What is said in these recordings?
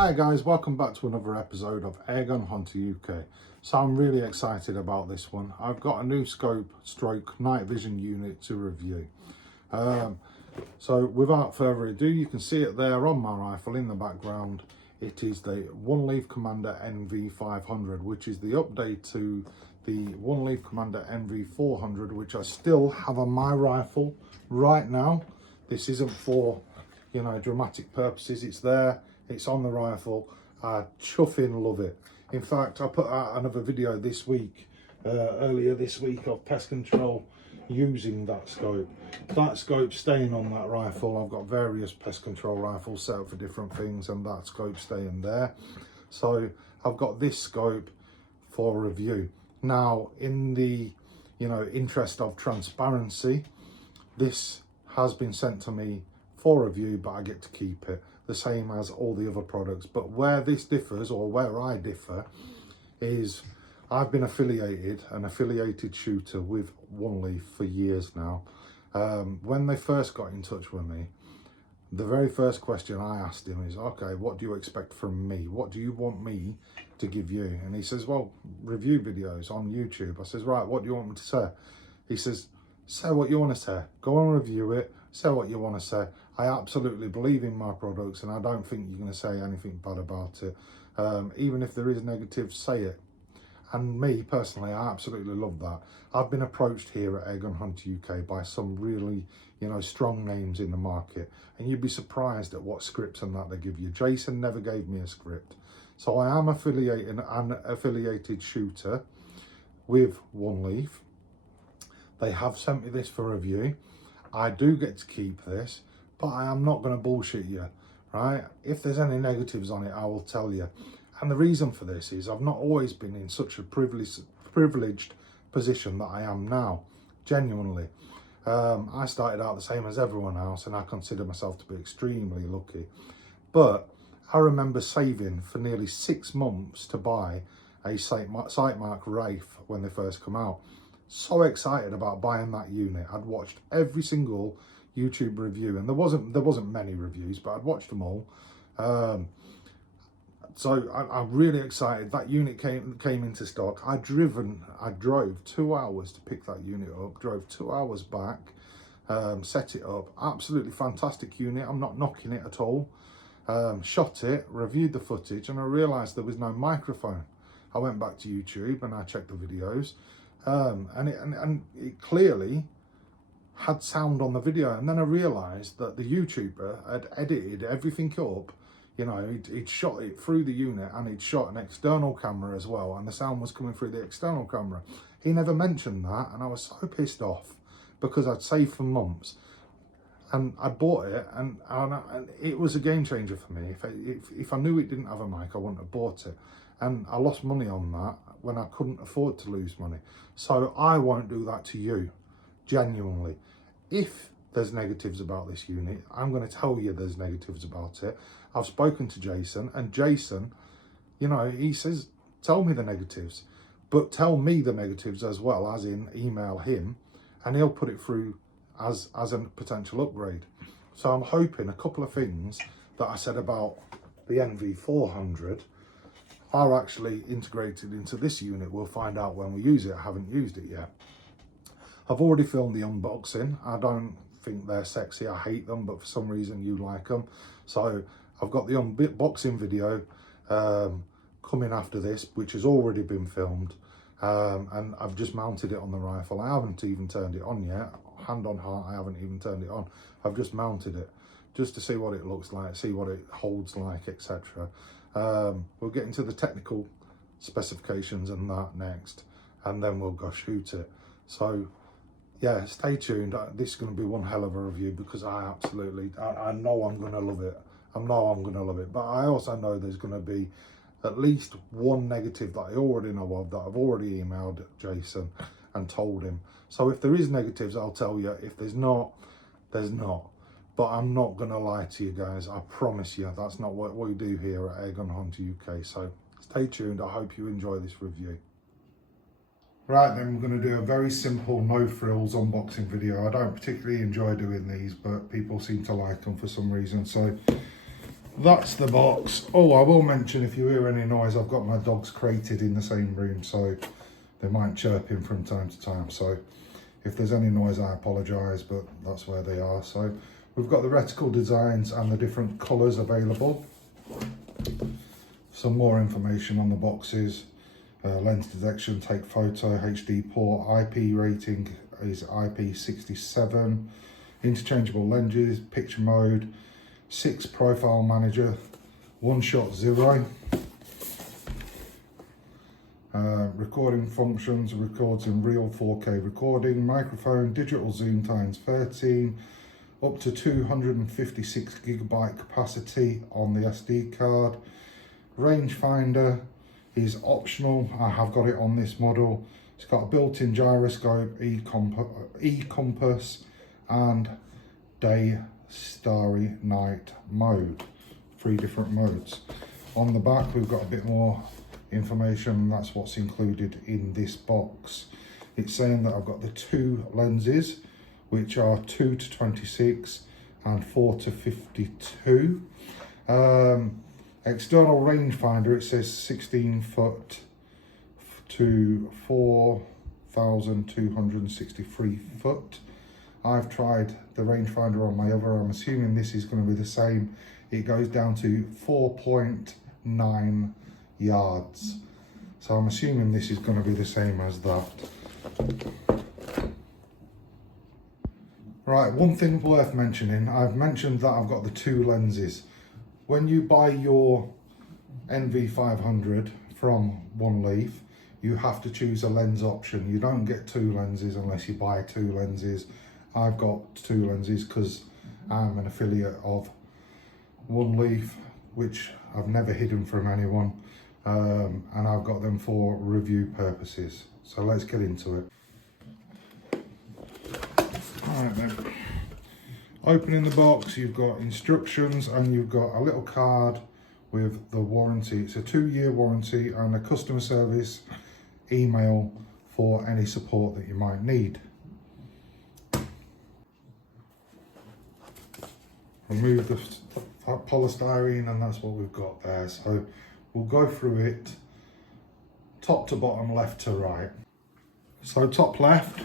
Hi guys, welcome back to another episode of Gun Hunter U.K. So I'm really excited about this one. I've got a new scope stroke night vision unit to review. So without further ado, you can see it there on my rifle in the background. It is the OneLeaf NV500, which is the update to the OneLeaf NV500, which I still have on my rifle right now. This isn't for, you know, dramatic purposes. It's there, it's on the rifle. I chuffing love it. In fact, I put out another video this week, earlier this week, of pest control using that scope. That scope staying on that rifle. I've got various pest control rifles set up for different things, and that scope staying there. So I've got this scope for review. Now, in the, you know, interest of transparency, this has been sent to me for review, but I get to keep it, the same as all the other products. But where this differs, or where I differ, is I've been an affiliated shooter with OneLeaf for years now. When they first got in touch with me, the very first question I asked him is, okay, what do you expect from me? What do you want me to give you? And he says, well, review videos on YouTube. I says, right, what do you want me to say? He says, say what you want to say. Go and review it. Say what you want to say. I absolutely believe in my products, and I don't think you're going to say anything bad about it. Even if there is negative, say it. And me personally, I absolutely love that. I've been approached here at Gun Hunter UK by some really, you know, strong names in the market, and you'd be surprised at what scripts and that they give you. Jason never gave me a script. So I am an affiliated shooter with OneLeaf. They have sent me this for review. I do get to keep this, but I am not going to bullshit you, right? If there's any negatives on it, I will tell you. And the reason for this is I've not always been in such a privileged position that I am now, genuinely. I started out the same as everyone else, and I consider myself to be extremely lucky. But I remember saving for nearly 6 months to buy a Sightmark Wraith when they first come out. So excited about buying that unit. I'd watched every single YouTube review, and there wasn't many reviews, but I'd watched them all. So I'm really excited. That unit came into stock. I drove 2 hours to pick that unit up, drove 2 hours back, set it up. Absolutely fantastic unit. I'm not knocking it at all. Shot it, reviewed the footage, and I realized there was no microphone. I went back to YouTube and I checked the videos, and it clearly had sound on the video. And then I realized that the YouTuber had edited everything up. You know, he'd shot it through the unit, and he'd shot an external camera as well, and the sound was coming through the external camera. He never mentioned that, and I was so pissed off because I'd saved for months, and I bought it, and it was a game changer for me. If I knew it didn't have a mic, I wouldn't have bought it, and I lost money on that when I couldn't afford to lose money. So I won't do that to you, genuinely. If there's negatives about this unit, I'm going to tell you there's negatives about it. I've spoken to Jason, and Jason, you know, he says, tell me the negatives, but tell me the negatives as well, as in email him, and he'll put it through as a potential upgrade. So I'm hoping a couple of things that I said about the NV400 are actually integrated into this unit. We'll find out when we use it. I haven't used it yet. I've already filmed the unboxing. I don't think they're sexy. I hate them, but for some reason you like them. So I've got the unboxing video coming after this, which has already been filmed. And I've just mounted it on the rifle. I haven't even turned it on yet. Hand on heart, I haven't even turned it on. I've just mounted it just to see what it looks like, see what it holds like, etc. We'll get into the technical specifications and that next, and then we'll go shoot it. So yeah, stay tuned. This is going to be one hell of a review, because I know I'm going to love it. I know I'm going to love it, but I also know there's going to be at least one negative that I already know of, that I've already emailed Jason and told him. So if there is negatives, I'll tell you. If there's not, there's not. But I'm not going to lie to you guys. I promise you, that's not what we do here at Gun Hunter UK. So stay tuned. I hope you enjoy this review. Right, then we're going to do a very simple no frills unboxing video. I don't particularly enjoy doing these, but people seem to like them for some reason. So that's the box. Oh, I will mention, if you hear any noise, I've got my dogs crated in the same room, so they might chirp in from time to time. So if there's any noise, I apologise, but that's where they are. So we've got the reticle designs and the different colours available. Some more information on the boxes. Lens detection, take photo, HD port, IP rating is IP67, interchangeable lenses, picture mode, 6 profile manager, 1-shot 0, recording functions, records in real 4K recording, microphone, digital zoom times 13, up to 256GB capacity on the SD card. Rangefinder is optional. I have got it on this model. It's got a built-in gyroscope, e-compass and day, starry night mode. 3 different modes. On the back we've got a bit more information, and that's what's included in this box. It's saying that I've got the 2 lenses, which are 2 to 26 and 4 to 52. External rangefinder, it says 16 foot to 4,263 foot. I've tried the rangefinder on my other. I'm assuming this is going to be the same. It goes down to 4.9 yards. So I'm assuming this is going to be the same as that. Right, one thing worth mentioning, I've mentioned that I've got the 2 lenses. When you buy your NV500 from OneLeaf, you have to choose a lens option. You don't get 2 lenses unless you buy 2 lenses. I've got 2 lenses because I'm an affiliate of OneLeaf, which I've never hidden from anyone, and I've got them for review purposes. So let's get into it. Alright then. Opening the box, you've got instructions and you've got a little card with the warranty. It's a 2-year warranty and a customer service email for any support that you might need. Remove the polystyrene and that's what we've got there. So we'll go through it top to bottom, left to right. So top left,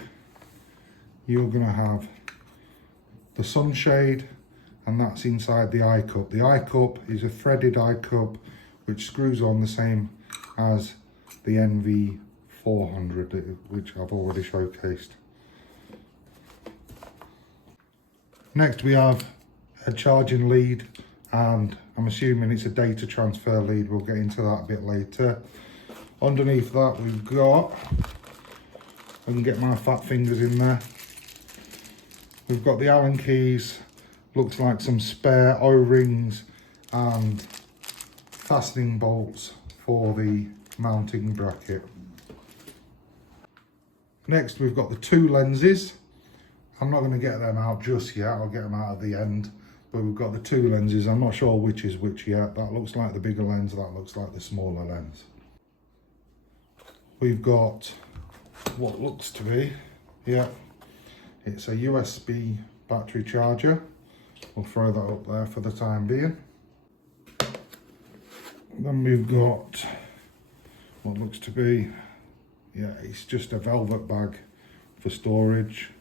you're going to have the sunshade, and that's inside the eye cup. The eye cup is a threaded eye cup which screws on the same as the NV500, which I've already showcased. Next we have a charging lead, and I'm assuming it's a data transfer lead. We'll get into that a bit later. Underneath that we've got, I can get my fat fingers in there, we've got the Allen keys, looks like some spare O-rings and fastening bolts for the mounting bracket. Next we've got the 2 lenses. I'm not going to get them out just yet, I'll get them out at the end, but we've got the 2 lenses. I'm not sure which is which yet. That looks like the bigger lens, that looks like the smaller lens. We've got what looks to be, it's a USB battery charger. We'll throw that up there for the time being. Then we've got what looks to be, it's just a velvet bag for storage.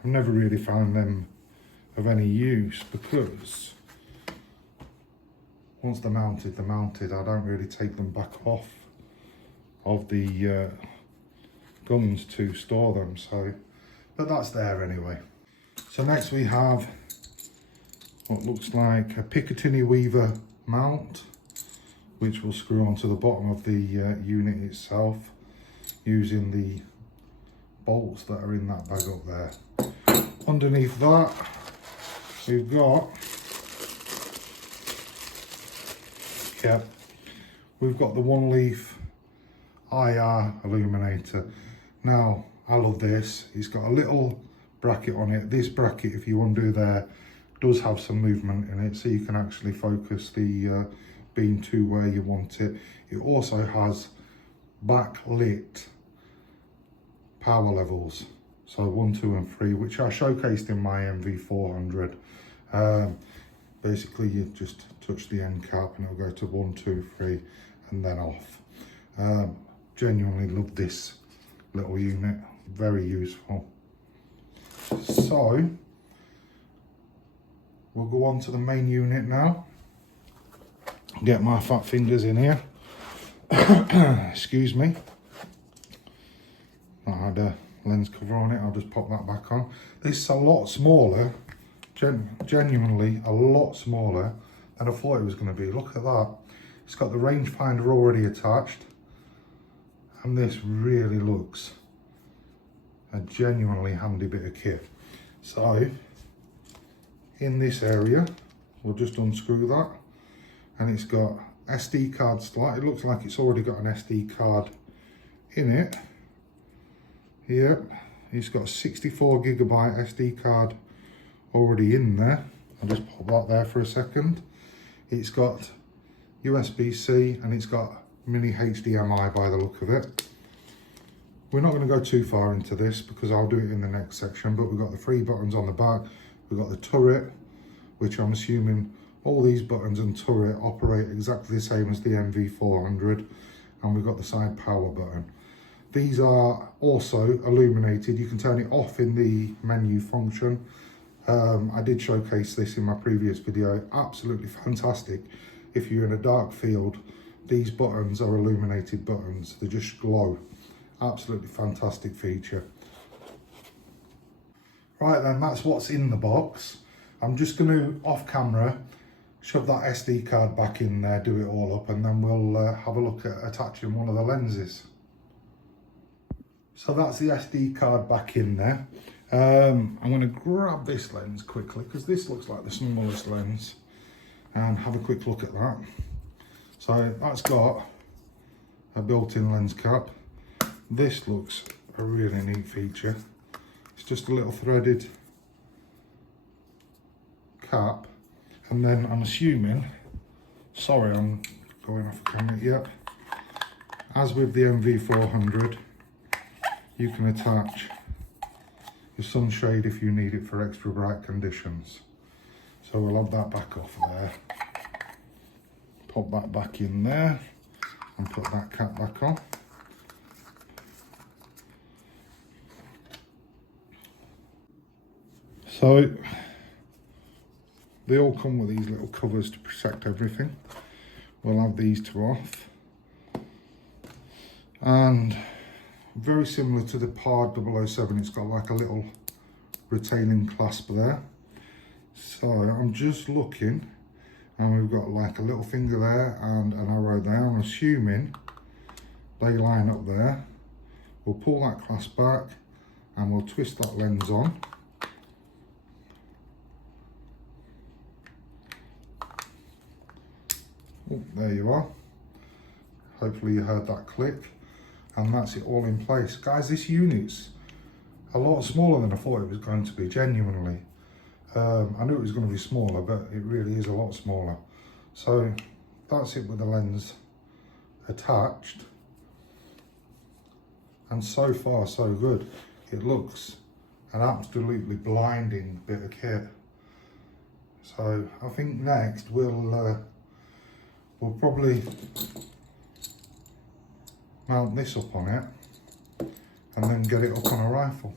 I've never really found them of any use because once they're mounted, they're mounted. I don't really take them back off of the guns to store them, so, but that's there anyway. So next we have what looks like a Picatinny Weaver mount, which will screw onto the bottom of the unit itself using the bolts that are in that bag up there. Underneath that we've got, we've got the OneLeaf IR illuminator. Now I love this, it's got a little bracket on it. This bracket, if you undo there, does have some movement in it, so you can actually focus the beam to where you want it. It also has backlit power levels, so 1, 2 and 3, which I showcased in my NV500. Basically you just touch the end cap and it'll go to 1, 2, 3 and then off. Genuinely love this little unit, very useful. So we'll go on to the main unit now. Get my fat fingers in here. Excuse me. I had a lens cover on it, I'll just pop that back on. This is a lot smaller, genuinely a lot smaller than I thought it was going to be. Look at that. It's got the rangefinder already attached, and this really looks a genuinely handy bit of kit. So in this area, we'll just unscrew that, and it's got SD card slot. It looks like it's already got an SD card in it. Yep, it's got a 64GB SD card already in there. I'll just pop that there for a second. It's got USB-C and it's got mini HDMI by the look of it. We're not going to go too far into this because I'll do it in the next section, but we've got the 3 buttons on the back. We've got the turret, which I'm assuming all these buttons and turret operate exactly the same as the NV500, and we've got the side power button. These are also illuminated. You can turn it off in the menu function. I did showcase this in my previous video. Absolutely fantastic. If you're in a dark field, these buttons are illuminated buttons. They just glow. Absolutely fantastic feature. Right then, that's what's in the box. I'm just going to, off camera, shove that SD card back in there, do it all up, and then we'll have a look at attaching one of the lenses. So that's the SD card back in there. I'm going to grab this lens quickly because this looks like the smallest lens, and have a quick look at that. So that's got a built-in lens cap. This looks a really neat feature. It's just a little threaded cap, and then I'm assuming, sorry I'm going off camera, yep, as with the NV500, you can attach your sunshade if you need it for extra bright conditions. So we'll have that back off there, pop that back in there and put that cap back on. So they all come with these little covers to protect everything. We'll have these two off, and very similar to the PARD 007, it's got like a little retaining clasp there. So I'm just looking, and we've got like a little finger there and an arrow there. I'm assuming they line up there. We'll pull that clasp back and we'll twist that lens on. Oh, there you are. Hopefully you heard that click. And that's it all in place. Guys, this unit's a lot smaller than I thought it was going to be, genuinely. I knew it was going to be smaller, but it really is a lot smaller. So that's it with the lens attached. And so far, so good. It looks an absolutely blinding bit of kit. So I think next we'll probably mount this up on it and then get it up on a rifle.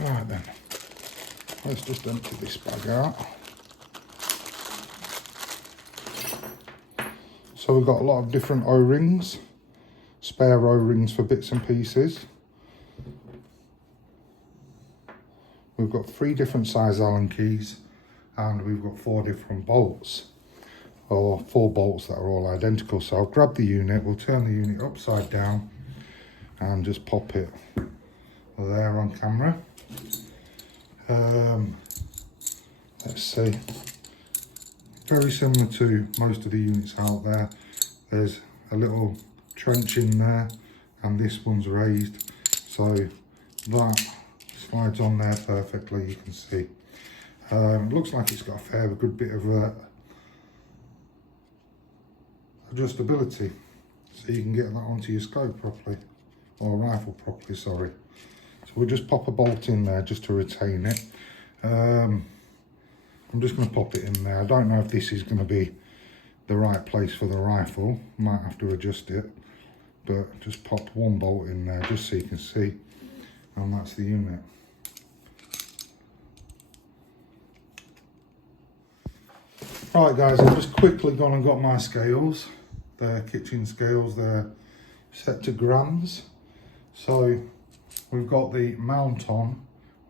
Right then, let's just empty this bag out. So we've got a lot of different O-rings, spare O-rings for bits and pieces. We've got 3 different size Allen keys, and we've got 4 different bolts, or 4 bolts that are all identical. So I'll grab the unit, we'll turn the unit upside down and just pop it there on camera. Let's see, very similar to most of the units out there. There's a little trench in there, and this one's raised, so that slides on there perfectly, you can see. It looks like it's got a fair good bit of adjustability, so you can get that onto your scope properly, or rifle properly, sorry. So we'll just pop a bolt in there just to retain it, I'm just going to pop it in there. I don't know if this is going to be the right place for the rifle. Might have to adjust it, but just pop one bolt in there just so you can see, and that's the unit. Right guys, I've just quickly gone and got my scales. They're kitchen scales, they're set to grams. So we've got the mount on,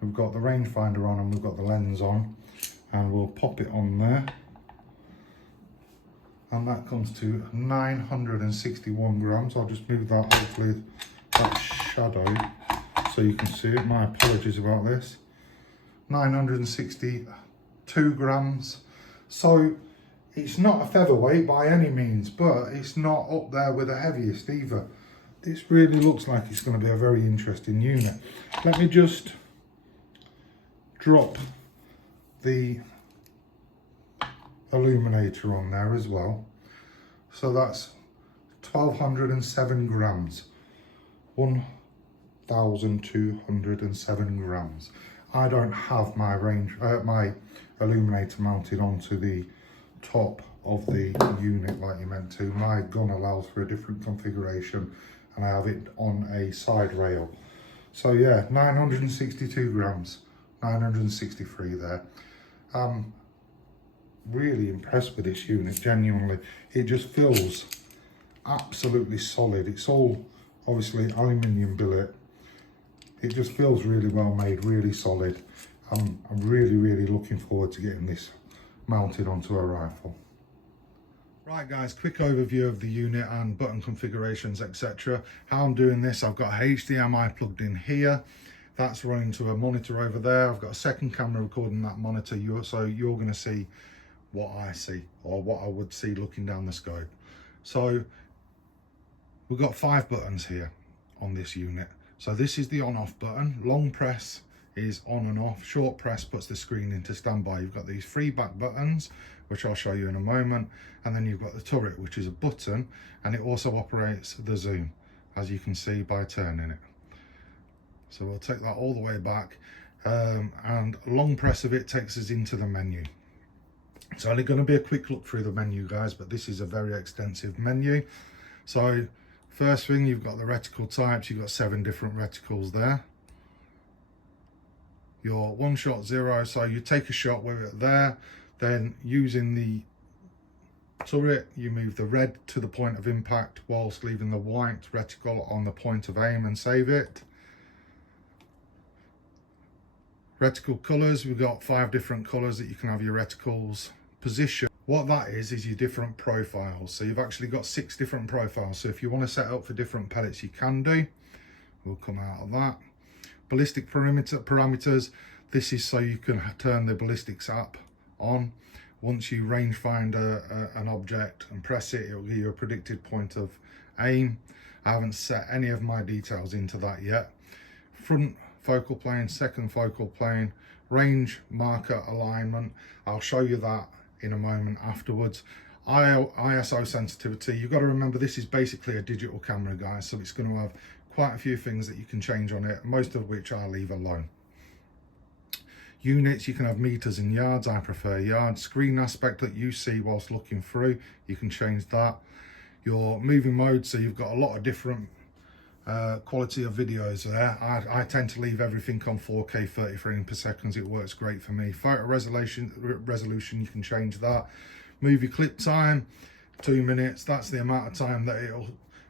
we've got the rangefinder on, and we've got the lens on, and we'll pop it on there. And that comes to 961 grams. I'll just move that, hopefully that shadow so you can see it. My apologies about this. 962 grams. So it's not a featherweight by any means, but it's not up there with the heaviest either. This really looks like it's going to be a very interesting unit. Let me just drop the illuminator on there as well. So that's 1207 grams, 1207 grams. I don't have my my illuminator mounted onto the top of the unit like you meant to. My gun allows for a different configuration, and I have it on a side rail. So yeah, 962 grams, 963 there. Really impressed with this unit, genuinely. It just feels absolutely solid. It's all obviously aluminium billet. It just feels really well made, really solid. I'm really looking forward to getting this mounted onto a rifle. Right guys, quick overview of the unit and button configurations, etc. How I'm doing this, I've got HDMI plugged in here. That's running to a monitor over there. I've got a second camera recording that monitor, so you're going to see what I see, or what I would see looking down the scope. So we've got 5 buttons here on this unit. So this is the on-off button. Long press is on and off. Short press puts the screen into standby. You've got these 3 back buttons, which I'll show you in a moment, and then you've got the turret, which is a button, and it also operates the zoom, as you can see by turning it. So we'll take that all the way back, and long press of it takes us into the menu. It's only going to be a quick look through the menu guys, but this is a very extensive menu. So first thing, you've got the reticle types. You've got 7 different reticles there. Your 1-shot 0, so you take a shot with it there, then using the turret you move the red to the point of impact whilst leaving the white reticle on the point of aim and save it. Reticle colours, we've got 5 different colours that you can have your reticles. Position, what that is your different profiles. So you've actually got 6 different profiles. So if you want to set up for different pellets, you can do. We'll come out of that. Ballistic parameters, this is so you can turn the ballistics app on. Once you rangefind an object and press it, it will give you a predicted point of aim. I haven't set any of my details into that yet. Front focal plane, second focal plane, range marker alignment, I'll show you that in a moment afterwards. ISO sensitivity, you've got to remember this is basically a digital camera guys, so it's going to have quite a few things that you can change on it, most of which I'll leave alone. Units, you can have meters and yards, I prefer yards. Screen aspect that you see whilst looking through, you can change that. Your moving mode, so you've got a lot of different quality of videos there. I tend to leave everything on 4K 30 frames per second. It works great for me. Photo resolution, you can change that. Movie clip time, 2 minutes. That's the amount of time that it'll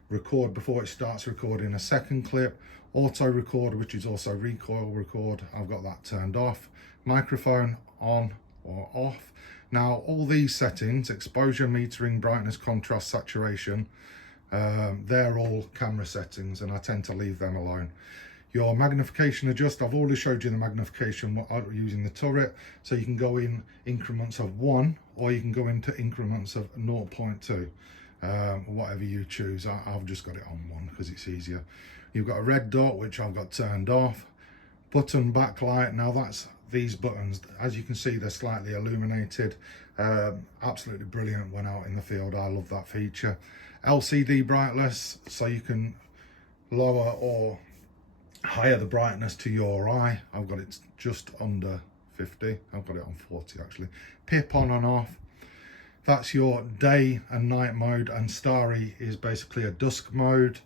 record before it starts recording a second clip. Auto record, which is also recoil record, I've got that turned off. Microphone on or off. Now all these settings, exposure, metering, brightness, contrast, saturation, they're all camera settings, and I tend to leave them alone. Your magnification adjust, I've already showed you the magnification using the turret, so you can go in increments of 1 or you can go into increments of 0.2, whatever you choose. I've just got it on 1 because it's easier. You've got a red dot, which I've got turned off. Button backlight, now that's these buttons, as you can see they're slightly illuminated. Absolutely brilliant when out in the field. I love that feature. LCD brightness, so you can lower or higher the brightness to your eye. I've got it just under 50. I've got it on 40 actually. Pip on and off. That's your day and night mode, and starry is basically a dusk mode.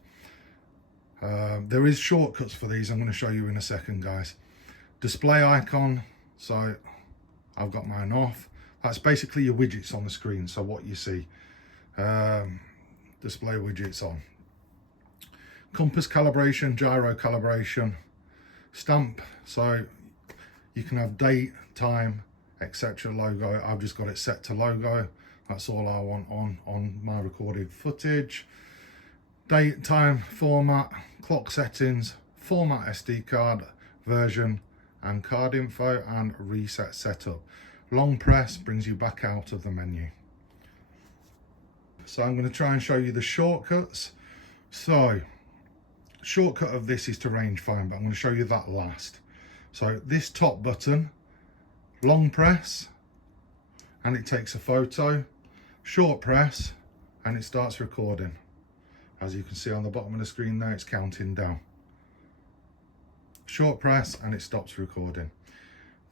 There is shortcuts for these. I'm going to show you in a second, guys. Display icon. So I've got mine off. That's basically your widgets on the screen. So what you see. Display widgets on. Compass calibration, gyro calibration, stamp. So you can have date, time, etc. Logo. I've just got it set to logo. That's all I want on my recorded footage. Date, time, format, clock settings, format SD card, version, and card info, and reset setup. Long press brings you back out of the menu. So I'm going to try and show you the shortcuts. So shortcut of this is to rangefind, but I'm going to show you that last. So this top button, long press, and it takes a photo. Short press, and it starts recording. As you can see on the bottom of the screen there, it's counting down. Short press, and it stops recording.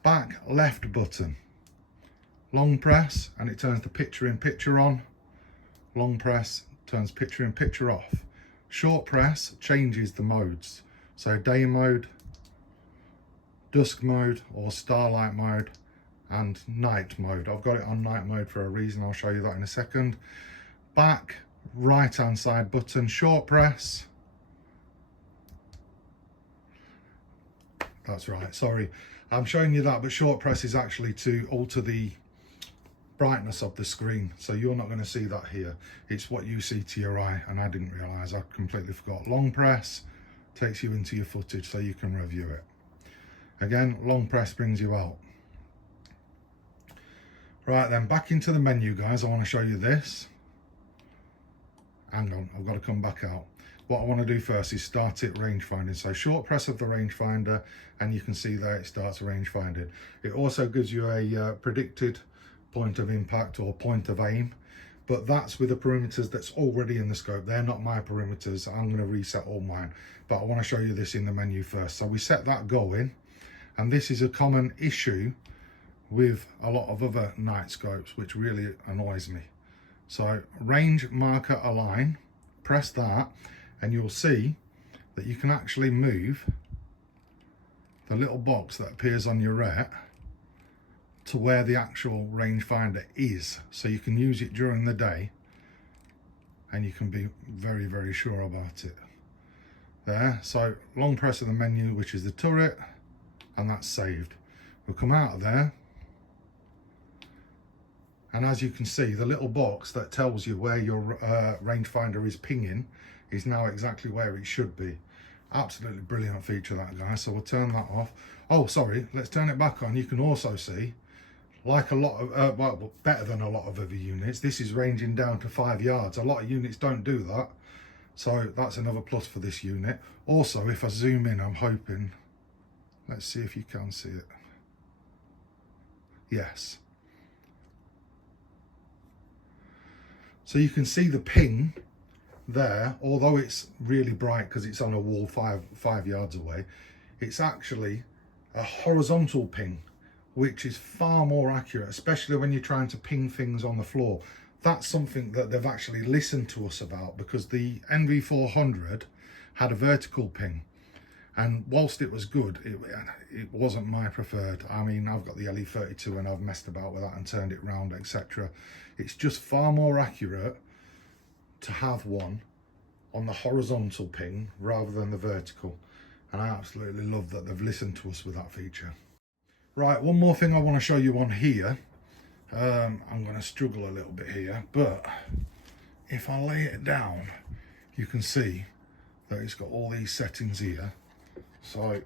Back left button, long press, and it turns the picture in, picture on. Long press turns picture in, picture off. Short press changes the modes. So day mode, dusk mode, or starlight mode, and night mode. I've got it on night mode for a reason. I'll show you that in a second. Back right hand side button, short press. That's right, sorry. I'm showing you that, but short press is actually to alter the brightness of the screen. So you're not going to see that here. It's what you see to your eye, and I didn't realise. I completely forgot. Long press takes you into your footage so you can review it. Again, long press brings you out. Right then, back into the menu, guys. I want to show you this. Hang on, I've got to come back out. What I want to do first is start it rangefinding. So short press of the rangefinder, and you can see there it starts rangefinding. It also gives you a predicted point of impact or point of aim, but that's with the perimeters that's already in the scope. They're not my perimeters. I'm going to reset all mine, but I want to show you this in the menu first. So we set that going, and this is a common issue with a lot of other night scopes, which really annoys me. So range marker align, press that, and you'll see that you can actually move the little box that appears on your ret to where the actual rangefinder is. So you can use it during the day, and you can be very, very sure about it. There, so long press of the menu, which is the turret, and that's saved. We'll come out of there. And as you can see, the little box that tells you where your rangefinder is pinging is now exactly where it should be. Absolutely brilliant feature, that, guy. So we'll turn that off. Oh, sorry, let's turn it back on. You can also see, like a lot of, well, better than a lot of other units, this is ranging down to 5 yards. A lot of units don't do that. So that's another plus for this unit. Also, if I zoom in, I'm hoping, let's see if you can see it. Yes. So you can see the ping there, although it's really bright because it's on a wall five yards away. It's actually a horizontal ping, which is far more accurate, especially when you're trying to ping things on the floor. That's something that they've actually listened to us about, because the NV500 had a vertical ping, and whilst it was good, it wasn't my preferred. I mean, I've got the LE32 and I've messed about with that and turned it round, etc. It's just far more accurate to have one on the horizontal ping rather than the vertical, and I absolutely love that they've listened to us with that feature. Right, one more thing I want to show you on here. I'm going to struggle a little bit here, but if I lay it down, you can see that it's got all these settings here. So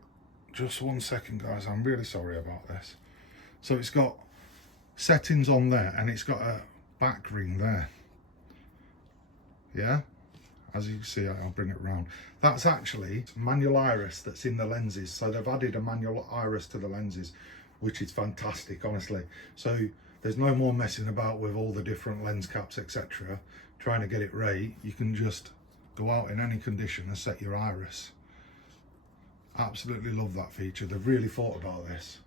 just one second, guys, I'm really sorry about this. So it's got settings on there, and it's got a back ring there. Yeah, as you can see, I'll bring it round. That's actually manual iris that's in the lenses. So they've added a manual iris to the lenses, which is fantastic, honestly. So there's no more messing about with all the different lens caps, etc. Trying to get it right. You can just go out in any condition and set your iris. Absolutely love that feature. They've really thought about this.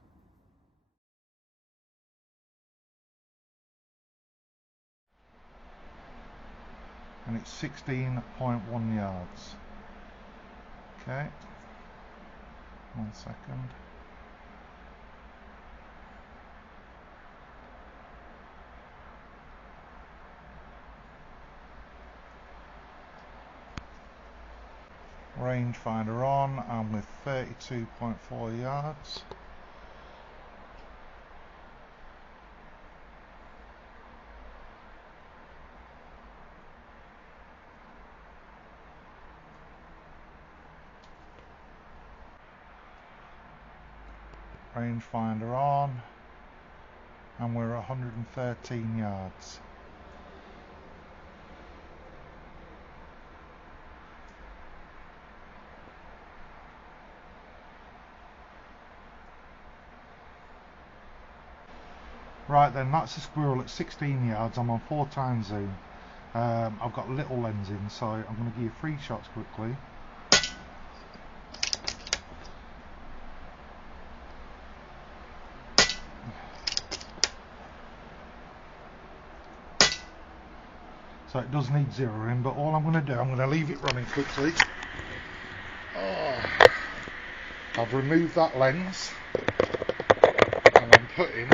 and it's 16.1 yards. Okay, 1 second. Rangefinder on, and with 32.4 yards. Rangefinder on, and we're 113 yards. Right then, that's a squirrel at 16 yards. I'm on 4x zoom. I've got little lens in, so I'm going to give you 3 shots quickly. So it does need zeroing, but all I'm going to do, I'm going to leave it running quickly. Oh, I've removed that lens, and I'm putting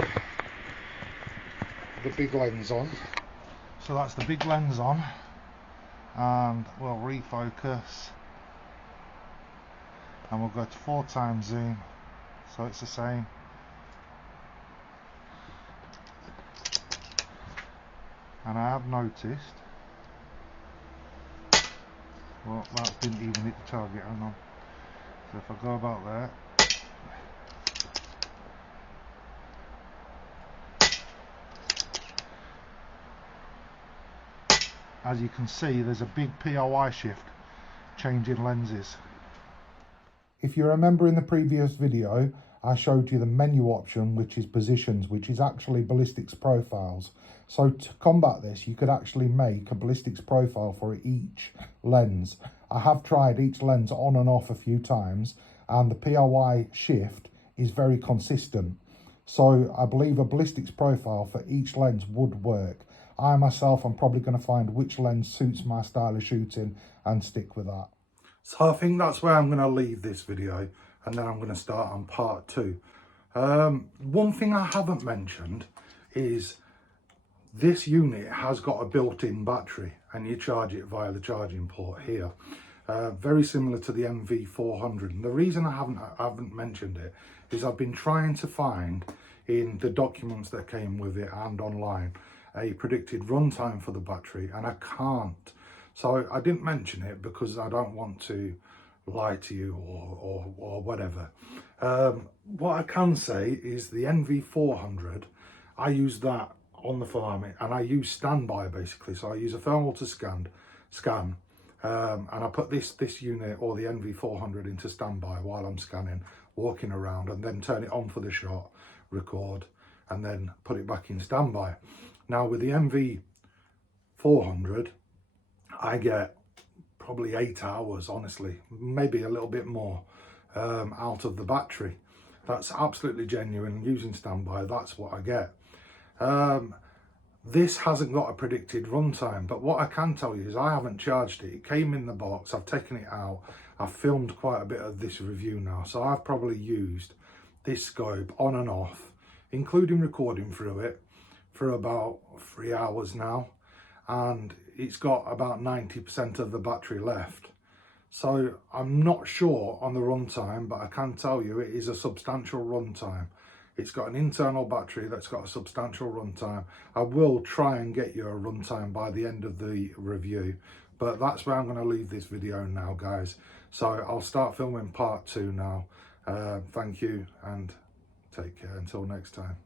the big lens on. So that's the big lens on, and we'll refocus, and we'll go to 4x zoom, so it's the same. And I have noticed, well, that didn't even hit the target, hang on. So if I go about there, as you can see, there's a big POI shift changing lenses. If you remember in the previous video, I showed you the menu option, which is positions, which is actually ballistics profiles. So to combat this, you could actually make a ballistics profile for each lens. I have tried each lens on and off a few times, and the POI shift is very consistent. So I believe a ballistics profile for each lens would work. I myself am probably going to find which lens suits my style of shooting and stick with that. So I think that's where I'm going to leave this video, and then I'm going to start on part 2. One thing I haven't mentioned is this unit has got a built-in battery, and you charge it via the charging port here. Very similar to the NV500. And the reason I haven't mentioned it is I've been trying to find in the documents that came with it and online a predicted runtime for the battery, and I can't. So I didn't mention it because I don't want to lie to you or whatever. What I can say is the NV500, I use that on the farm, and I use standby basically. So I use a thermal to scan, and I put this unit or the NV500 into standby while I'm scanning, walking around, and then turn it on for the shot, record, and then put it back in standby. Now with the NV500, I get probably 8 hours, honestly, maybe a little bit more, out of the battery. That's absolutely genuine. Using standby, that's what I get. This hasn't got a predicted runtime, but what I can tell you is I haven't charged it. It came in the box, I've taken it out, I've filmed quite a bit of this review now, so I've probably used this scope on and off, including recording through it, for about 3 hours now, and it's got about 90% of the battery left. So I'm not sure on the runtime, but I can tell you it is a substantial runtime. It's got an internal battery that's got a substantial runtime. I will try and get you a runtime by the end of the review, but that's where I'm going to leave this video now, guys. So I'll start filming part 2 now. Thank you and take care until next time.